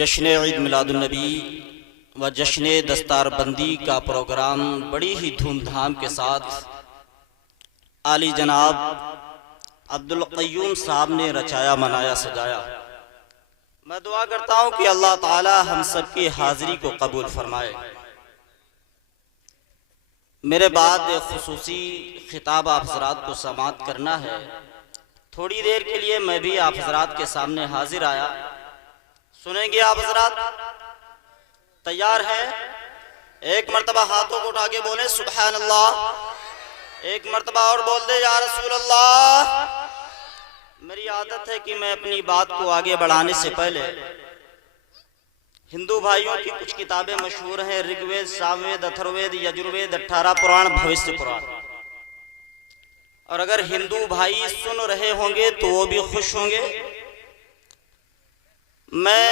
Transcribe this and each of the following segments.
जश्न ईद मिलादुन्नबी व जश्न दस्तारबंदी का प्रोग्राम बड़ी ही धूमधाम के साथ आली जनाब अब्दुल क़य्यूम साहब ने रचाया, मनाया, सजाया। मैं दुआ करता हूँ कि अल्लाह ताला हम सब की हाजिरी को कबूल फरमाए। मेरे बाद खुसूसी खिताब आप हज़रात को समाअत करना है। थोड़ी देर के लिए मैं भी आप हज़रात के सामने हाजिर आया। सुनेंगे आप हज़रात? तैयार हैं? एक मर्तबा हाथों को उठा के बोले सुबहान अल्लाह। एक मर्तबा और बोल दे या रसूल अल्लाह। मेरी आदत है कि मैं अपनी बात को आगे बढ़ाने से पहले हिंदू भाइयों की कुछ किताबें मशहूर हैं, ऋग्वेद, सामवेद, अथर्ववेद, यजुर्वेद, 18 पुराण, भविष्य पुराण। और अगर हिंदू भाई सुन रहे होंगे तो वो भी खुश होंगे। मैं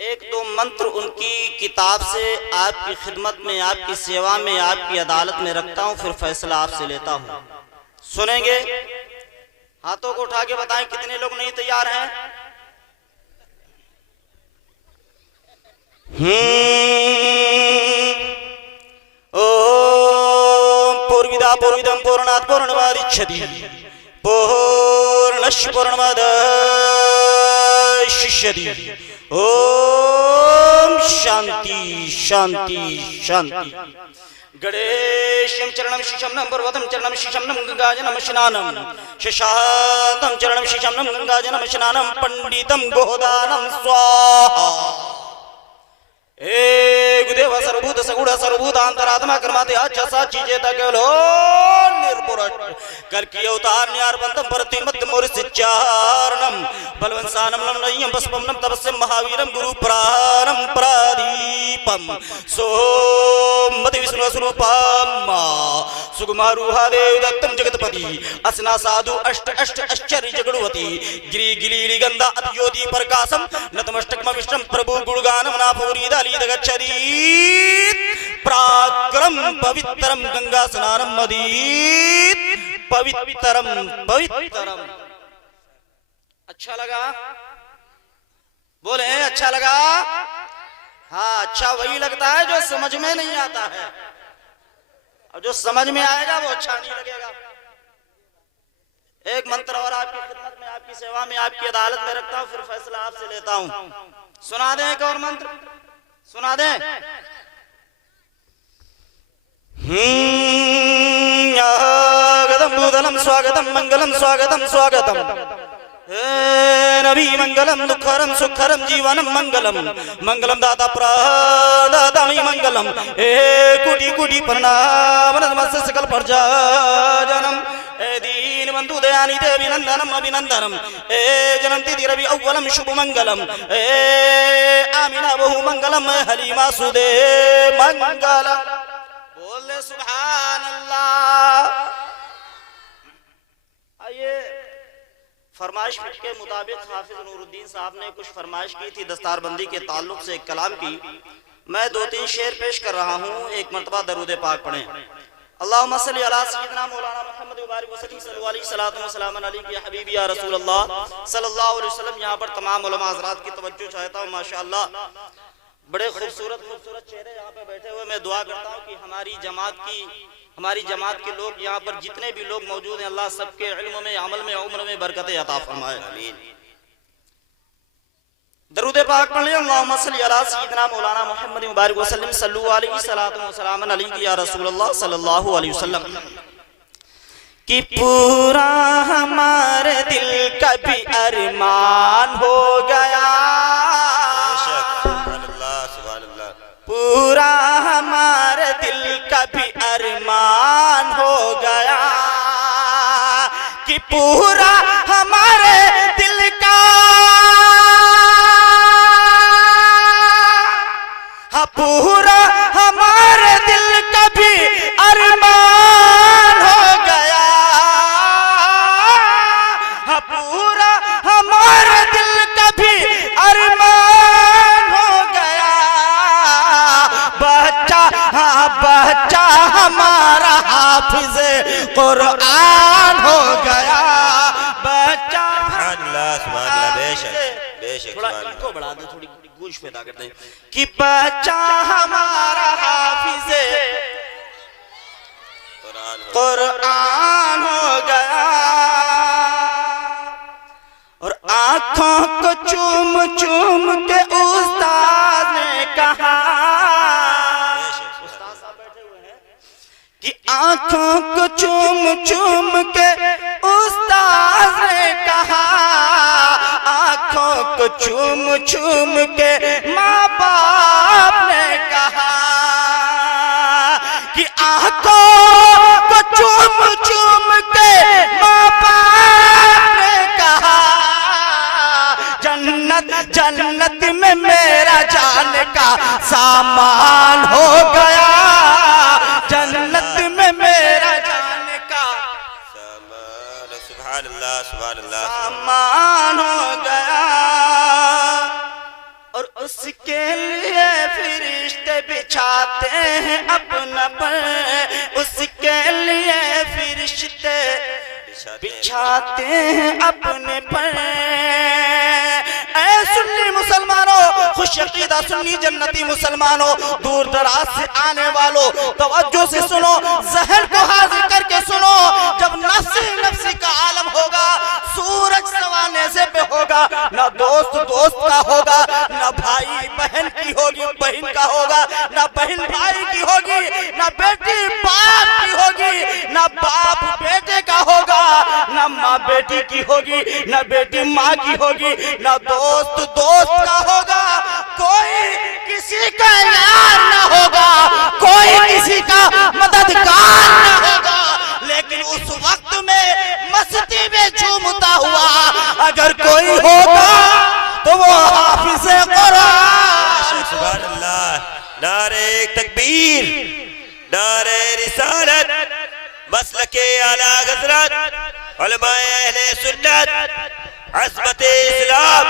एक दो मंत्र उनकी किताब से आपकी खिदमत में, आपकी सेवा में, आपकी अदालत में रखता हूं, फिर फैसला आपसे लेता हूं। सुनेंगे? हाथों को उठा के बताएं कितने लोग नहीं तैयार हैं? ओम पूर्विदा पूर्विदं पूर्णात् पूर्णमादिच्छति पूर्णस्य पूर्णमादाशिष्यति। ओम शांति शांति शांति। गणेशं चरणं शिशमनं पर्वतं चरणं शिशमनं गंगाजनं स्नानं शशान्तं चरणं शिशमनं गंगाजनं स्नानं पंडितं गोदानं स्वाहा। गुदेव सर्वभूत सगुण सर्वभूतांतरात्मा कर्माते अच्छा साची चेता केवलो निर्पुरट कर की अवतार न्यारबंतम प्रतिमत मोरिचारणम बलवंसानम नम नय्यम बस्पम नम तपस्यम महावीरम गुरु प्राणम प्रादीपम सोमति विष्णु स्वरूपम सुकुमारूहा देव दत्तम जगतपति असना साधु अष्ट अष्ट आश्चर्य जगड़ुवती गिरी गिली गंधा अतियोति प्रकाशम नतमस्तकम विष्णु प्रभु गुणगानम नापूरी दाली प्राक्रम पवित्रम गंगा स्नानम मदीत पवित्रम पवित्रम। अच्छा लगा? बोले अच्छा लगा? हाँ, अच्छा वही लगता है जो समझ में नहीं आता है, और जो समझ में आएगा वो अच्छा नहीं लगेगा। एक मंत्र और आपकी खिदमत में, आपकी सेवा में, आपकी अदालत में रखता हूं, फिर फैसला आपसे लेता हूं। सुना दें एक और मंत्र? सुना दें? भूतलम स्वागतम मंगलम स्वागतम स्वागतम नबी मंगलम दुखरम सुखरम जीवनम मंगलम मंगलम दाता प्रदातामि मंगलम कोटि कोटि प्रणाम नमस्ते सकल प्रजाजनम दीन बंधु दयानि ते अभिनंदनम अभिनंदनम जनंति रवि अव्वलम शुभ मंगलम आमिना बहु मंगलम हलीमा सुदे मंगलम। बोले सुभान अल्लाह। आइए, फरमाइश के मुताबिक हाफिज नूरुद्दीन साहब ने कुछ फरमाइश की थी दस्तारबंदी के ताल्लुक से एक कलाम की। मैं 2-3 शेर पेश कर रहा हूँ। एक मरतबा दरूद पाक पढ़ें। अल्लाहुम्मा सल्ली अला सय्यिदिना मौलाना मुहम्मद व बारिक वसल्लम सल्लल्लाहु अलैहि वसल्लम अलैहि या हबीबी या रसूल अल्लाह सल्लल्लाहु अलैहि वसल्लम। यहाँ पर तमाम उलमा हज़रात की तवज्जो चाहता हूँ। माशाअल्लाह बड़े खूबसूरत खूबसूरत चेहरे यहाँ पे बैठे हुए। मैं दुआ करता हूँ कि हमारी जमात के लोग, यहाँ पर जितने भी लोग मौजूद हैं, अल्लाह सबके इल्म में, अमल में, उम्र में बरकतें अता फरमाए। आमीन। दरूद पाक पढ़ लें। अल्लाहुम्मा सल्ली अला सय्यिदिना मौलाना मुहम्मद व बारिक वसल्लम सल्लल्लाहु अलैहि वसल्लम अलैहि या रसूल अल्लाह सल्लल्लाहु अलैहि वसल्लम। कि पूरा हमारे दिल का भी अरमान हो गया, पूरा हमारे दिल का भी अरमान हो गया, कि पूरा हमारे दिल का, हाँ पूरा हमारे दिल का भी अरमान हो गया, हाँ पूरा हमारे दिल का भी अरमान हो गया। बच्चा, हाँ बच्चा हमारा हाफिज कुरान हो गया, बच्चा। सुभान अल्लाह, बेशक बेशक। को बढ़ा दे, थोड़ी गूंज पैदा कर दे कि बच्चा हमारा हाफिज़े कुरान हो गया और आंखों को चूम चूम के उस्ताद ने कहा, उस्ताद साहब बैठे हुए हैं, कि आंखों को चूम चूम के उस्ताद ने कहा, आंखों को चूम चूम के माँ बाप ने कहा, कि आंखों को चूम चूम के माँ बाप ने कहा, जन्नत जन्नत में मेरा जाने का सामान हो गया, जन्नत में मेरा जाने का सामान, सुभान अल्लाह सुभान अल्लाह, सामान हो गया। और उसके लिए फरिश्ते बिछाते हैं अपना पर, उसके लिए फरिश्ते बिछाते हैं अपने पर। ऐ सुन्नी मुसलमानों, खुश अकीदा सुन्नी जन्नती मुसलमानों, दूर दराज से आने वालों, तवज्जो से सुनो, जहन को हाजिर करके सुनो। जब नफ्सी नफ्सी का आलम होगा, सूरज सवाने से पे होगा, ना दोस्त दोस्त का होगा, ना भाई बहन की होगी बहन का होगा, ना बहन भाई की होगी, ना बेटी बाप की होगी, ना बाप बेटे का होगा, ना माँ बेटी की होगी, ना बेटी माँ की होगी, ना दोस्त दोस्त का होगा, कोई किसी का यार ना होगा, कोई किसी का मददगार ना होगा। लेकिन उस वक्त में मस्ती में झूमता हुआ अगर कोई होगा तो वो हाफिज़े कुरान। सुभान अल्लाह, नारे तकबीर, नारे रिसालत, मसलके आला हज़रत, उलमाए अहले सुन्नत, अज़मते इस्लाम,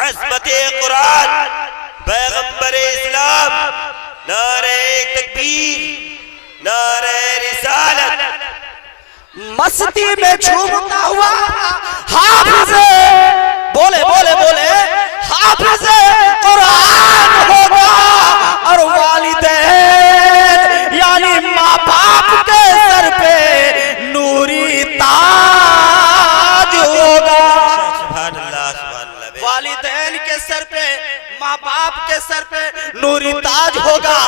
अज़मते कुरान, पैगंबरे इस्लाम, नारे तकबीर, नारे रिसालत, मस्ती में झूमता हुआ हाफिज़े, बोले बोले बोले हाफिज़े कुरान होगा। और वालिदैन यानी माँ बाप के सर पे नूरी ताज होगा। सुभान अल्लाह सुभान अल्लाह, वालिदैन के सर पे, माँ बाप के सर पे नूरी ताज होगा।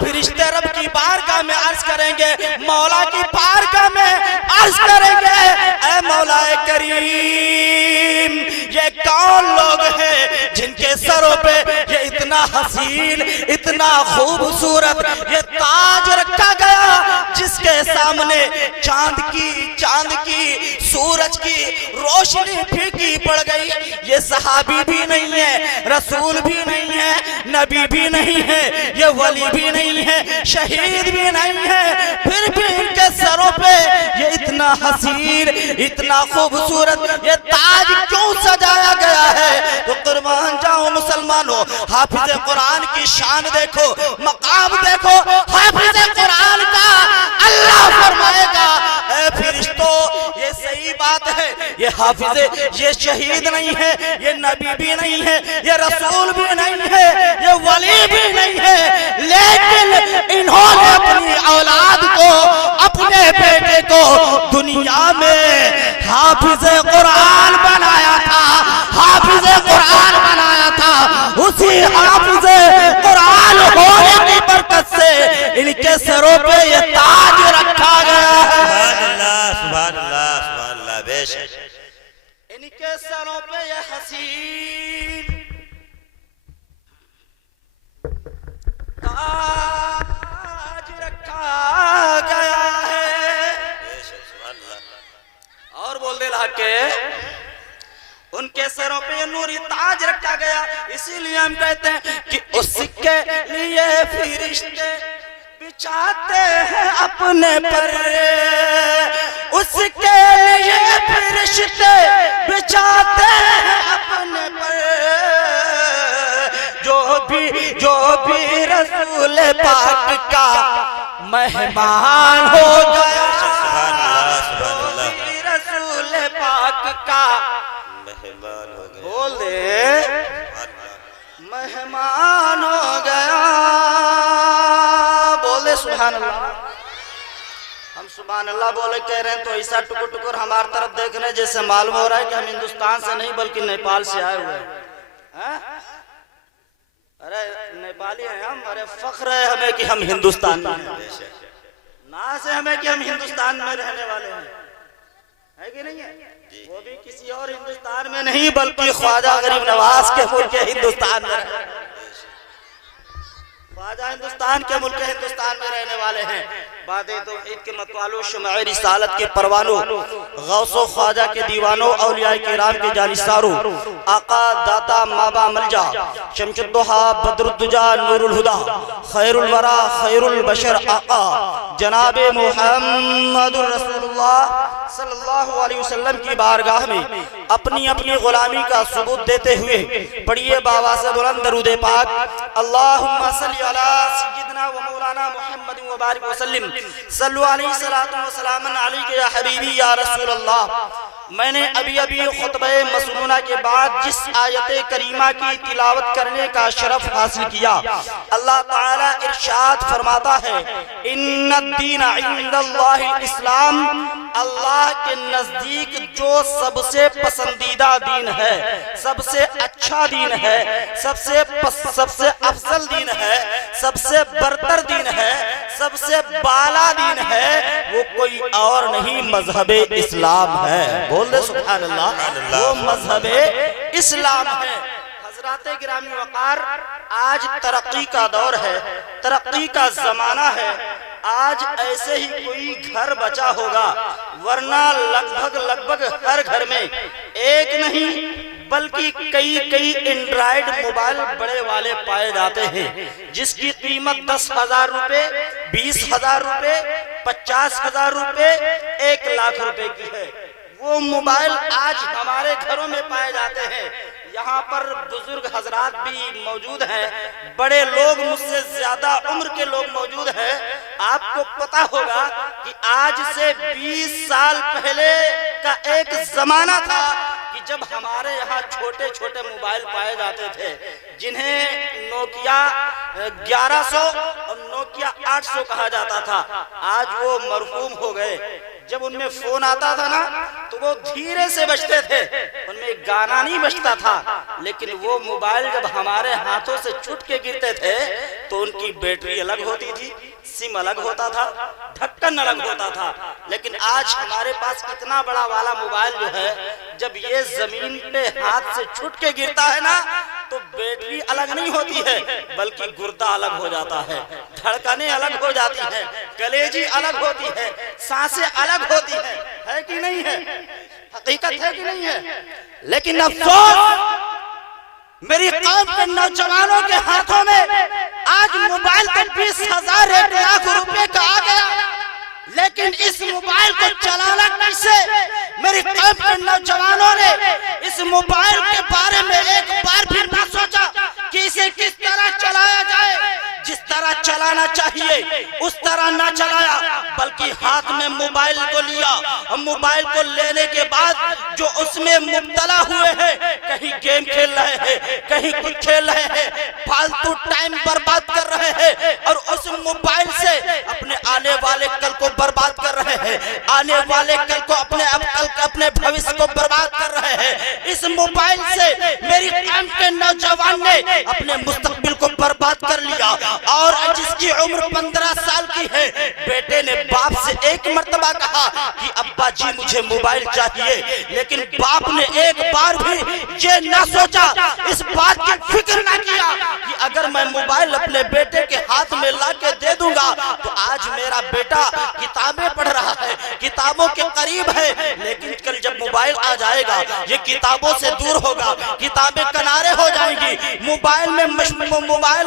फरिश्ते रब की बारगाह में अर्ज करेंगे, मौला की बारगाह में अर्ज करेंगे, ऐ मौलाए करीम, ये कौन लोग हैं जिनके सरों पे ये इतना हसीन, इतना खूबसूरत ये ताज रखा गया, जिसके सामने चांद की सूरज की रोशनी फीकी पड़ गई। ये सहाबी भी नहीं है, रसूल भी नहीं है, नबी भी नहीं है, ये वली भी नहीं है, शहीद भी नहीं है, फिर भी इनके सरों पे ये इतना हसीन, इतना खूबसूरत ये ताज क्यों सजाया गया है? तो कुर्बान जाओ मुसलमानों, हाफिज़े कुरान की शान देखो, मकाम देखो। हाफिज़े कुरान का अल्लाह फरमाएगा, ऐ फरिश्तों, ये सही बात है, ये हाफिज़े, ये शहीद नहीं है, ये नबी भी नहीं है, ये रसूल भी नहीं है, ये वली भी नहीं है, लेकिन इन्होंने अपनी औलाद को, अपने बेटे को दुनिया में हाफिज़े कुरान बनाया था, हाफिज़े कुरान बनाया था। उसी हाफिज़े कुरान होने की बरकत से इनके सरों पे ये ताज रखा गया है। सुभान अल्लाह सुभान अल्लाह सुभान अल्लाह, बेशक इनके सरों पे ये हसीन ताज रखा गया है। बेशक सुभान अल्लाह। और बोल दे लाके, उनके सरों पे नूरी ताज रखा गया। इसीलिए हम कहते हैं कि उसके लिए फरिश्ते बिछाते हैं अपने पर, उसके लिए फरिश्ते बिछाते हैं अपने पर। जो भी रसूल पाक का मेहमान हो गया, सुभान अल्लाह सुभान अल्लाह, रसूल पाक का मेहमान हो गए। बोल दे बेईमान हो गया। बोले सुभान अल्लाह। हम सुभान अल्लाह बोले कह रहे हैं तो ऐसा टुकुर टुकुर हमारी तरफ देख रहे हैं जैसे मालूम हो रहा है कि हम हिंदुस्तान से नहीं बल्कि नेपाल से आए हुए हैं। अरे नेपाली हैं हम, अरे फख्र है हमें कि हम हिंदुस्तान में हैं, नाज़ है हमें कि हम हिंदुस्तान में रहने वाले हैं, है कि नहीं है? वो भी किसी और हिंदुस्तान में नहीं बल्कि ख्वाजा गरीब नवाज के मुल्क हिंदुस्तान में, ख्वाजा हिंदुस्तान के मुल्क हिंदुस्तान में रहने वाले हैं। बातें तो ईद के मतवालों, शमाए रिसालत के परवानों, गौसो ख्वाजा के दीवानों, औलिया किराम के जानिसारों, आका दाता माबा मलजा, शमशुद्दोहा बदरुद्दुजा नूरुल हुदा, खैरुल वरा खैरुल बशर आका जनाबे मुहम्मदुर रसूलुल्लाह सल्लल्लाहु अलैहि वसल्लम की बारगाह में अपनी अपनी गुलामी का सबूत देते हुए पढ़िए बाबा से बुलंद दरूद पाक। अल्लाहुम्मा सल्ली अला सय्यिदना व मौलाना मुहम्मद व बारिक वसल्लिम सल्लु अलैहि सलातु व सलामन अलैका या हबीबी या रसूल अल्लाह। मैंने अभी अभी खुतबे मसनूना के बाद जिस आयत करीमा की तिलावत करने का शरफ हासिल किया, अल्लाह ताला इरशाद फरमाता है इन्नद्दीन इंदल्लाहिल इस्लाम, अल्लाह के नजदीक जो सबसे पसंदीदा दीन है, सबसे अच्छा दीन है, सबसे अफजल दीन है, सबसे बरतर दीन है, सबसे बाला दीन है, वो कोई और नहीं मजहबे इस्लाम है। बोल दे सुभान अल्लाह। वो मजहबे इस्लाम है। हजराते गिरामी वकार, आज तरक्की का दौर है, तरक्की का जमाना है। आज ऐसे ही कोई घर बचा होगा, वरना लगभग हर घर में एक नहीं बल्कि कई एंड्रॉइड मोबाइल बड़े वाले पाए जाते हैं, जिसकी कीमत 10,000 रुपए, 20,000 रुपए, 50,000 रुपए, 1,00,000 रुपए की है। वो मोबाइल आज हमारे घरों में पाए जाते हैं। यहाँ पर बुजुर्ग हजरात भी मौजूद हैं, बड़े लोग, मुझसे ज्यादा उम्र के लोग मौजूद हैं। आपको पता होगा कि आज से 20 साल पहले का एक जमाना था कि जब हमारे यहाँ छोटे छोटे मोबाइल पाए जाते थे, जिन्हें नोकिया 1100 और नोकिया 800 कहा जाता था। आज वो मरहूम हो गए। जब उनमें फोन आता था ना तो वो धीरे से बजते थे, उनमें गाना नहीं बजता था, लेकिन वो मोबाइल जब हमारे हाथों से छूट के गिरते थे तो उनकी बैटरी अलग होती थी, सिम अलग होता था, ढक्कन अलग होता था। लेकिन आज हमारे पास इतना बड़ा वाला मोबाइल जो है, जब ये जमीन पे हाथ से छूट के गिरता है ना तो बैटरी अलग नहीं होती है बल्कि गुर्दा अलग हो जाता है, धड़कनें अलग हो जाती हैं, कलेजी अलग होती है, सांसें अलग होती है कि नहीं है? हकीकत है कि नहीं है? लेकिन अफसोस मेरी कौम के नौजवानों के हाथों में आज मोबाइल तो 20,000 1,00,000 रुपए का आ गया, लेकिन इस मोबाइल को चलाना कैसे? मेरी कौम के नौजवानों ने इस मोबाइल के बारे में एक बार भी ना सोचा कि इसे किस तरह चलाया जाए। जिस तरह चलाना चाहिए उस तरह ना चलाया, बल्कि हाथ में मोबाइल को लिया और मोबाइल को लेने के बाद जो उसमें मुब्तला हुए हैं, कहीं गेम खेल रहे हैं, कहीं कुछ खेल रहे हैं, फालतू टाइम बर्बाद कर रहे हैं और उस मोबाइल से अपने आने वाले कल को बर्बाद कर रहे हैं, आने वाले कल को अपने भविष्य को बर्बाद कर रहे हैं। इस मोबाइल से मेरी कौम के नौजवान ने अपने मुस्तकबिल को बर्बाद कर लिया। और जिसकी उम्र 15 साल की है, बेटे ने बाप से एक मर्तबा कहा कि अब्बा जी मुझे मोबाइल चाहिए, लेकिन बाप ने एक बार भी ये ना सोचा, इस बात की फिक्र ना किया कि अगर मैं मोबाइल अपने बेटे के हाथ में ला के दे दूंगा तो आज मेरा बेटा किताबें पढ़ रहा है, किताबों के करीब है, लेकिन कल जब मोबाइल आ जाएगा ये किताबों से दूर होगा, किताबें किनारे हो जाएंगी, मोबाइल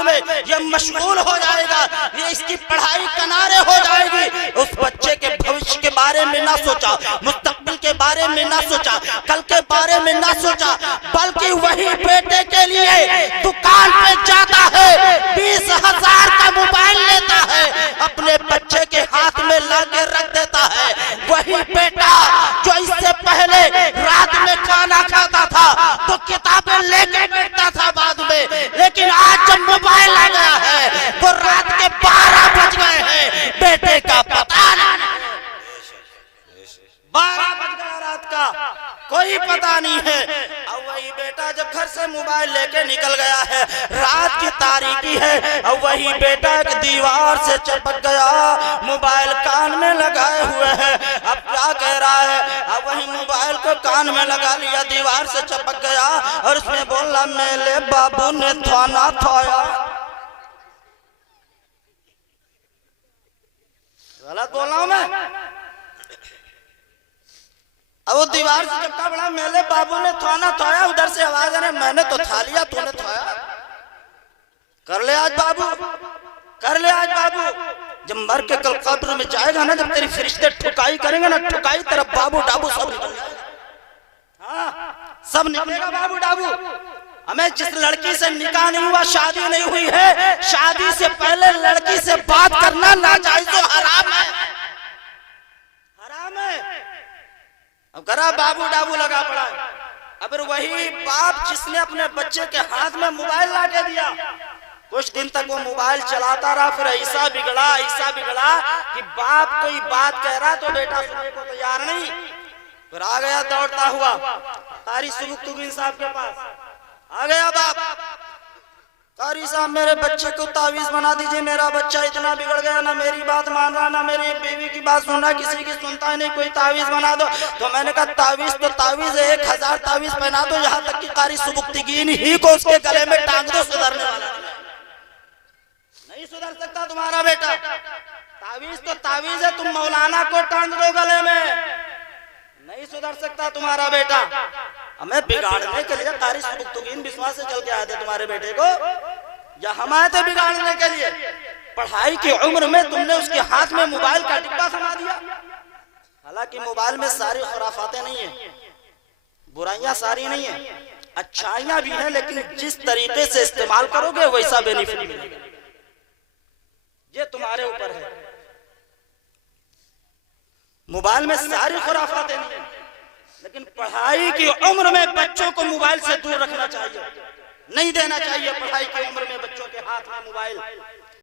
में ये मशगूल हो जाएगा, ये इसकी पढ़ाई किनारे हो जाएगी। उस बच्चे के भविष्य के बारे में ना सोचा, मुस्तकबिल के बारे में ना सोचा, कल के बारे में ना सोचा, बल्कि वही बेटे के लिए दुकान पे जाता है, 20,000 का मोबाइल लेता है, अपने बच्चे के हाथ में लाके रख देता है। वही बेटा जो इससे पहले रात में खाना खाता था तो किताबें लेके बैठता था बाद में, लेकिन आज मोबाइल लेके निकल गया है। रात की तारीकी है और वही बेटा एक दीवार से चिपक गया, मोबाइल कान में लगाए हुए है। अब क्या कह रहा है, अब वही मोबाइल को कान में लगा लिया, दीवार से चिपक गया और उसने बोला मेरे बाबू ने थाना थाया। गलत बोल रहा हूं मैं? अब वो दीवार से चिपका बड़ा, मेरे बाबू ने थाना थाया। उधर से आवाज आ रही, मैंने तो था लिया, तूने थाया। कर ले आज बाबू, कर ले आज बाबू। जब मर के कल कब्र में जाएगा ना, जब तेरी फरिश्ते ठुकाई करेंगे ना, ठुकाई तेरा बाबू डाबू सब निकल जाएगा। हाँ, सब निकलेगा बाबू डाबू। हमें जिस लड़की से निकाह नहीं हुआ, शादी नहीं हुई है, शादी से पहले लड़की से बात करना नाजायज और हराम है, हराम है। अब करा बाबू डाबू लगा पड़ा है। अब वही बाप जिसने अपने बच्चे के हाथ में मोबाइल ला के दिया, कुछ दिन तक वो मोबाइल चलाता रहा, फिर ऐसा बिगड़ा कि बाप कोई बात कह रहा तो बेटा सुनने को तैयार नहीं। फिर आ गया दौड़ता हुआ कारी सुबुक्तुबीन साहब के पास। आ गया बाप, कारी साहब मेरे बच्चे को तावीज बना दीजिए, मेरा बच्चा इतना बिगड़ गया, ना मेरी बात मान रहा, ना मेरी बीवी की बात सुन रहा, किसी की सुनता ही नहीं, कोई तावीज बना दो। तो मैंने कहा तावीज तो तावीज है, 1000 तावीज पहना दो, यहाँ तक कि कारी सुबुक्तुबीन ही को उसके गले में टांग दो, सुधरने वाला नहीं सुधर सकता तुम्हारा बेटा। तावीज तो तावीज है, तुम मौलाना को टांग दो गले में, नहीं सुधर सकता तुम्हारा बेटा। हमें बिगाड़ने के लिए कारी सुबुक्तुबीन विश्वास से चल के आए थे तुम्हारे बेटे को, या हम आए थे बिगाड़ने के लिए? पढ़ाई की उम्र में तुमने उसके हाथ में मोबाइल का डिब्बा थमा दिया। हालांकि मोबाइल में सारी खुराफातें नहीं है, बुराइयां सारी नहीं है, अच्छाइयां भी हैं, लेकिन जिस तरीके से इस्तेमाल करोगे वैसा बेनिफिट मिलेगा, ये तुम्हारे ऊपर है। मोबाइल में सारी खुराफातें नहीं है, लेकिन पढ़ाई की उम्र में बच्चों को मोबाइल से दूर रखना चाहिए, नहीं देना चाहिए पढ़ाई की उम्र में बच्चों के हाथ में मोबाइल।